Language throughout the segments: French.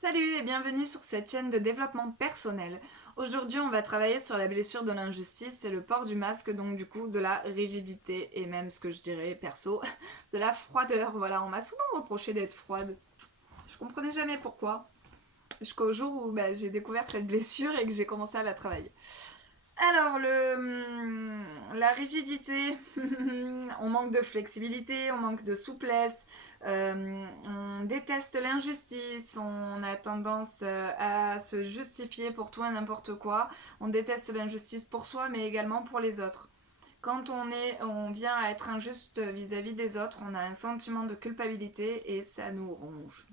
Salut et bienvenue sur cette chaîne de développement personnel. Aujourd'hui, on va travailler sur la blessure de l'injustice et le port du masque, donc du coup de la rigidité et même ce que je dirais perso, de la froideur. Voilà, on m'a souvent reproché d'être froide. Je comprenais jamais pourquoi. Jusqu'au jour où j'ai découvert cette blessure et que j'ai commencé à la travailler. Alors, la rigidité, on manque de flexibilité, on manque de souplesse, on déteste l'injustice, on a tendance à se justifier pour tout et n'importe quoi, on déteste l'injustice pour soi mais également pour les autres. Quand on vient à être injuste vis-à-vis des autres, on a un sentiment de culpabilité et ça nous ronge.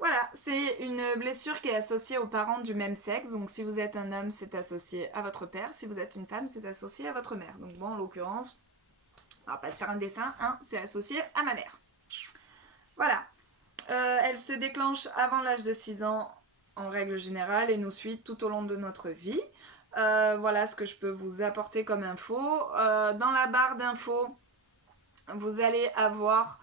Voilà, c'est une blessure qui est associée aux parents du même sexe. Donc si vous êtes un homme, c'est associé à votre père. Si vous êtes une femme, c'est associé à votre mère. Donc bon, en l'occurrence, on va pas se faire un dessin, hein, c'est associé à ma mère. Voilà. Elle se déclenche avant l'âge de 6 ans en règle générale et nous suit tout au long de notre vie. Voilà ce que je peux vous apporter comme info. Dans la barre d'infos, vous allez avoir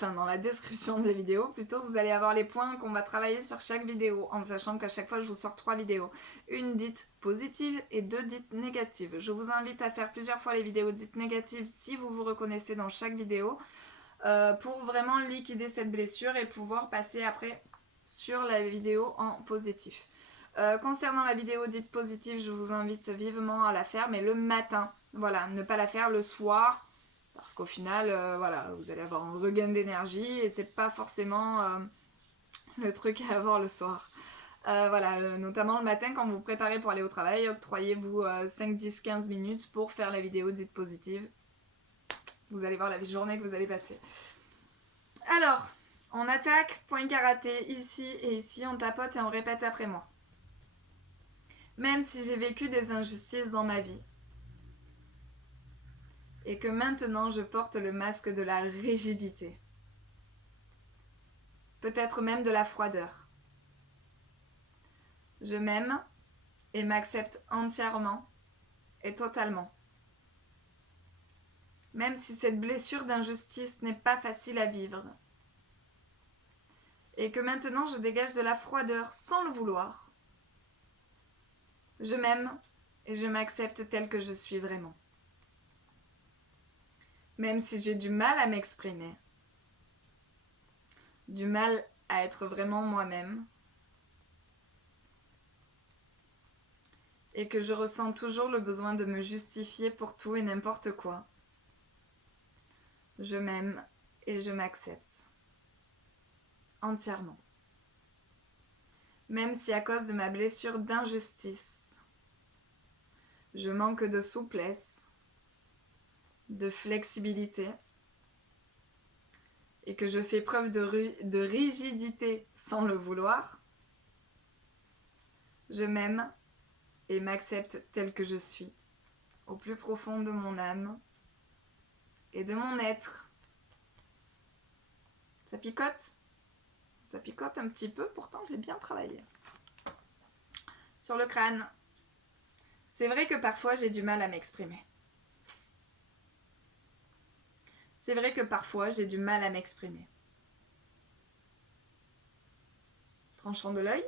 dans la description de la vidéo plutôt, vous allez avoir les points qu'on va travailler sur chaque vidéo, en sachant qu'à chaque fois je vous sors 3 vidéos, une dite positive et 2 dites négatives. Je vous invite à faire plusieurs fois les vidéos dites négatives si vous vous reconnaissez dans chaque vidéo, pour vraiment liquider cette blessure et pouvoir passer après sur la vidéo en positif. Concernant la vidéo dite positive, je vous invite vivement à la faire, mais le matin. Voilà, ne pas la faire le soir, parce qu'au final, voilà, vous allez avoir un regain d'énergie et c'est pas forcément le truc à avoir le soir. Voilà, notamment le matin quand vous vous préparez pour aller au travail, octroyez-vous 5, 10, 15 minutes pour faire la vidéo dite positive. Vous allez voir la journée que vous allez passer. Alors, on attaque, point karaté, ici et ici, on tapote et on répète après moi. Même si j'ai vécu des injustices dans ma vie, et que maintenant je porte le masque de la rigidité, peut-être même de la froideur. Je m'aime et m'accepte entièrement et totalement. Même si cette blessure d'injustice n'est pas facile à vivre. Et que maintenant je dégage de la froideur sans le vouloir. Je m'aime et je m'accepte tel que je suis vraiment. Même si j'ai du mal à m'exprimer. Du mal à être vraiment moi-même. Et que je ressens toujours le besoin de me justifier pour tout et n'importe quoi. Je m'aime et je m'accepte. Entièrement. Même si à cause de ma blessure d'injustice, je manque de souplesse, de flexibilité, et que je fais preuve de rigidité sans le vouloir, je m'aime et m'accepte tel que je suis, au plus profond de mon âme et de mon être. Ça picote? Ça picote un petit peu, pourtant je l'ai bien travaillé. Sur le crâne. C'est vrai que parfois j'ai du mal à m'exprimer. C'est vrai que parfois j'ai du mal à m'exprimer. Tranchant de l'œil.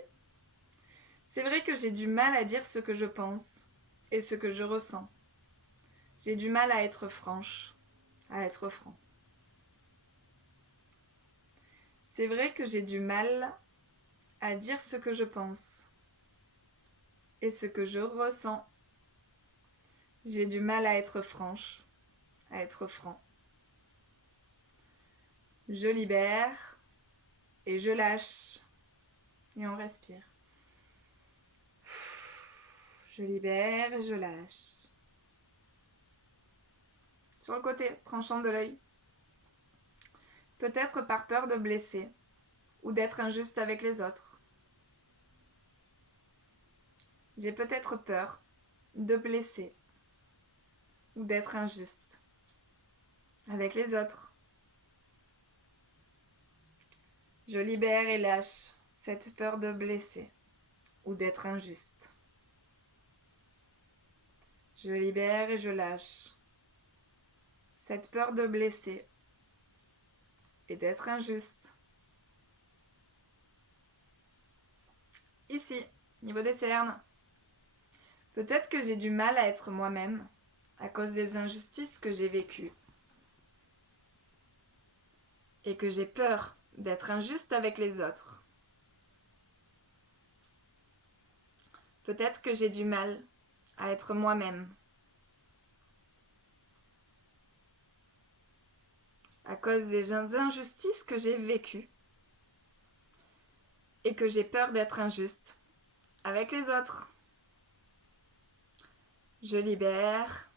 C'est vrai que j'ai du mal à dire ce que je pense et ce que je ressens. J'ai du mal à être franche, à être franc. C'est vrai que j'ai du mal à dire ce que je pense et ce que je ressens. J'ai du mal à être franche, à être franc. Je libère et je lâche. Et on respire. Je libère et je lâche. Sur le côté, tranchant de l'œil. Peut-être par peur de blesser ou d'être injuste avec les autres. J'ai peut-être peur de blesser ou d'être injuste avec les autres. Je libère et lâche cette peur de blesser ou d'être injuste. Je libère et je lâche cette peur de blesser et d'être injuste. Ici, niveau des cernes. Peut-être que j'ai du mal à être moi-même à cause des injustices que j'ai vécues. Et que j'ai peur d'être injuste avec les autres. Peut-être que j'ai du mal à être moi-même à cause des injustices que j'ai vécues et que j'ai peur d'être injuste avec les autres. Je libère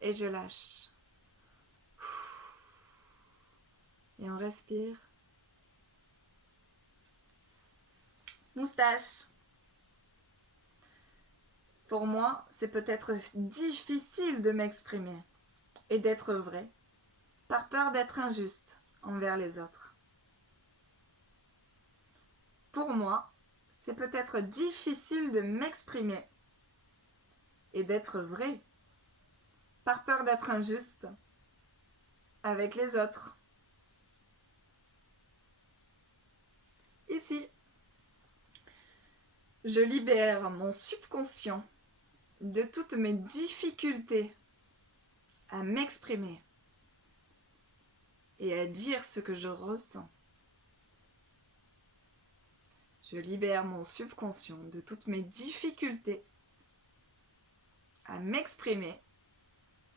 et je lâche. Et on respire. Moustache. Pour moi, c'est peut-être difficile de m'exprimer et d'être vrai, par peur d'être injuste envers les autres. Pour moi, c'est peut-être difficile de m'exprimer et d'être vrai, par peur d'être injuste avec les autres. Ici, je libère mon subconscient de toutes mes difficultés à m'exprimer et à dire ce que je ressens. Je libère mon subconscient de toutes mes difficultés à m'exprimer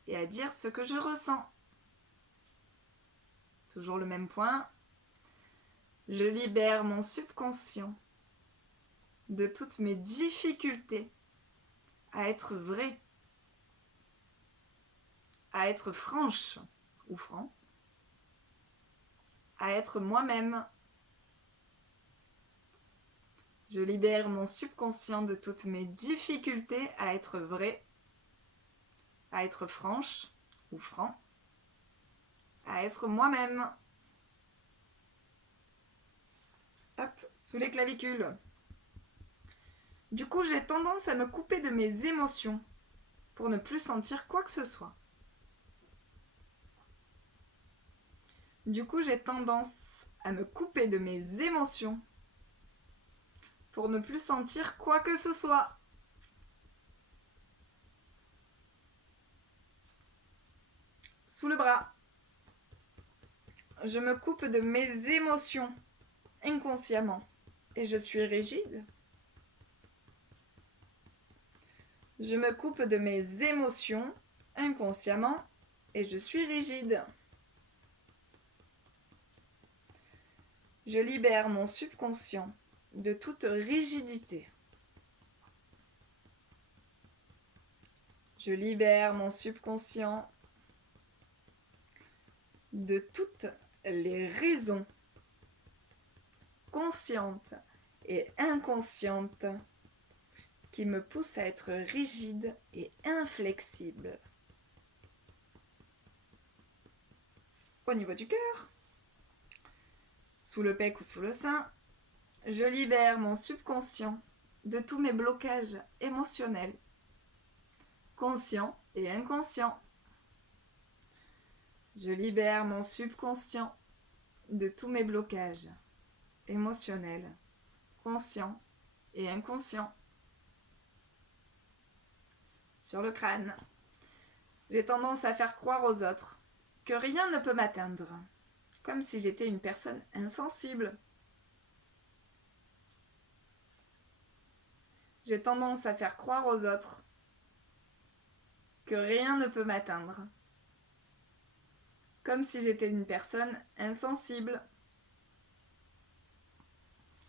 et à dire ce que je ressens. Toujours le même point. Je libère mon subconscient de toutes mes difficultés à être vrai, à être franche ou franc, à être moi-même. Je libère mon subconscient de toutes mes difficultés à être vrai, à être franche ou franc, à être moi-même. Hop, sous les clavicules. Du coup, j'ai tendance à me couper de mes émotions pour ne plus sentir quoi que ce soit. Du coup, j'ai tendance à me couper de mes émotions pour ne plus sentir quoi que ce soit. Sous le bras. Je me coupe de mes émotions inconsciemment et je suis rigide. Je me coupe de mes émotions inconsciemment et je suis rigide. Je libère mon subconscient de toute rigidité. Je libère mon subconscient de toutes les raisons conscientes et inconscientes qui me poussent à être rigide et inflexible. Au niveau du cœur, sous le pec ou sous le sein, je libère mon subconscient de tous mes blocages émotionnels, conscients et inconscients. Je libère mon subconscient de tous mes blocages émotionnels, conscients et inconscients. Sur le crâne, j'ai tendance à faire croire aux autres que rien ne peut m'atteindre, comme si j'étais une personne insensible. J'ai tendance à faire croire aux autres que rien ne peut m'atteindre, comme si j'étais une personne insensible.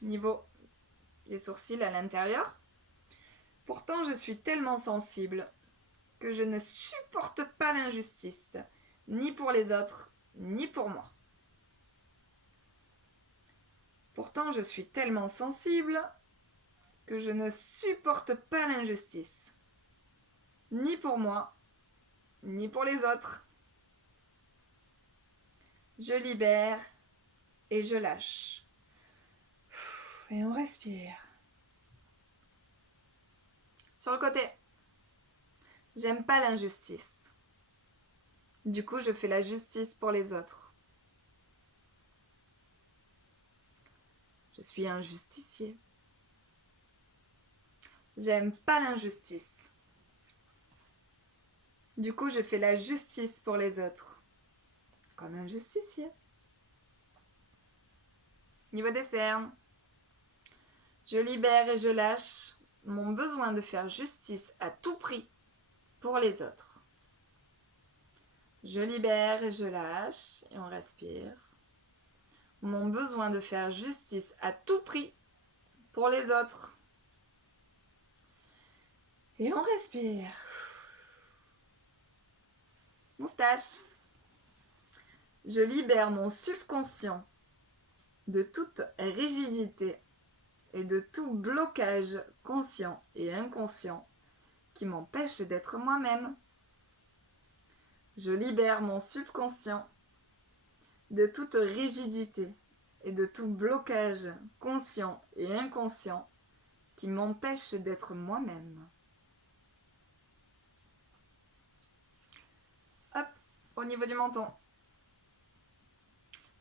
Niveau des sourcils à l'intérieur. Pourtant, je suis tellement sensible que je ne supporte pas l'injustice, ni pour les autres, ni pour moi. Pourtant, je suis tellement sensible que je ne supporte pas l'injustice, ni pour moi, ni pour les autres. Je libère et je lâche. Et on respire. Sur le côté, j'aime pas l'injustice. Du coup, je fais la justice pour les autres. Je suis un justicier. J'aime pas l'injustice. Du coup, je fais la justice pour les autres. Comme un justicier. Niveau des cernes. Je libère et je lâche mon besoin de faire justice à tout prix pour les autres. Je libère et je lâche, et on respire. Mon besoin de faire justice à tout prix pour les autres. Et on respire. Moustache. Je libère mon subconscient de toute rigidité et de tout blocage conscient et inconscient qui m'empêche d'être moi-même. Je libère mon subconscient de toute rigidité et de tout blocage conscient et inconscient qui m'empêche d'être moi-même. Hop, au niveau du menton.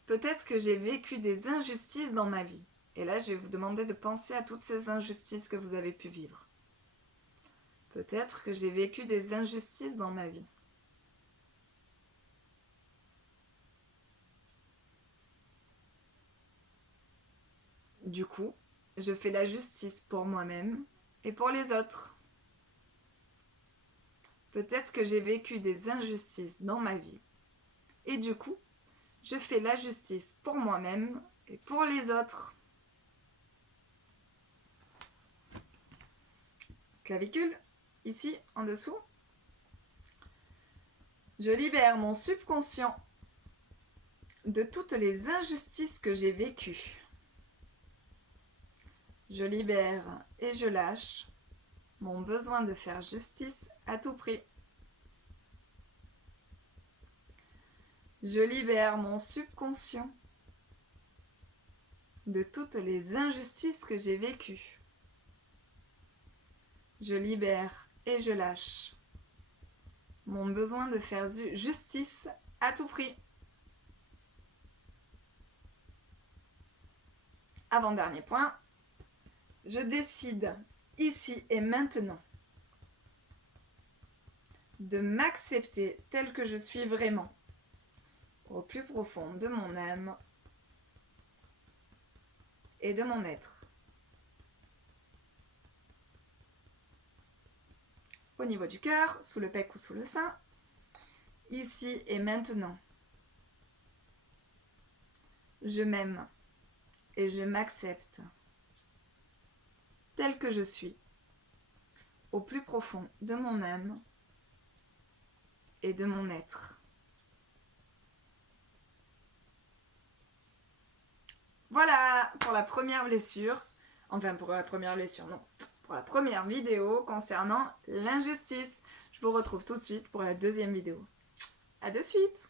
Peut-être que j'ai vécu des injustices dans ma vie. Et là, je vais vous demander de penser à toutes ces injustices que vous avez pu vivre. Peut-être que j'ai vécu des injustices dans ma vie. Du coup, je fais la justice pour moi-même et pour les autres. Peut-être que j'ai vécu des injustices dans ma vie. Et du coup, je fais la justice pour moi-même et pour les autres. Clavicule, ici, en dessous. Je libère mon subconscient de toutes les injustices que j'ai vécues. Je libère et je lâche mon besoin de faire justice à tout prix. Je libère mon subconscient de toutes les injustices que j'ai vécues. Je libère et je lâche mon besoin de faire justice à tout prix. Avant-dernier point, je décide ici et maintenant de m'accepter tel que je suis vraiment, au plus profond de mon âme et de mon être. Au niveau du cœur, sous le pec ou sous le sein, ici et maintenant, je m'aime et je m'accepte tel que je suis, au plus profond de mon âme et de mon être. Voilà pour la première blessure. Enfin, pour la première blessure, non. Pour la première vidéo concernant l'injustice. Je vous retrouve tout de suite pour la deuxième vidéo. À de suite!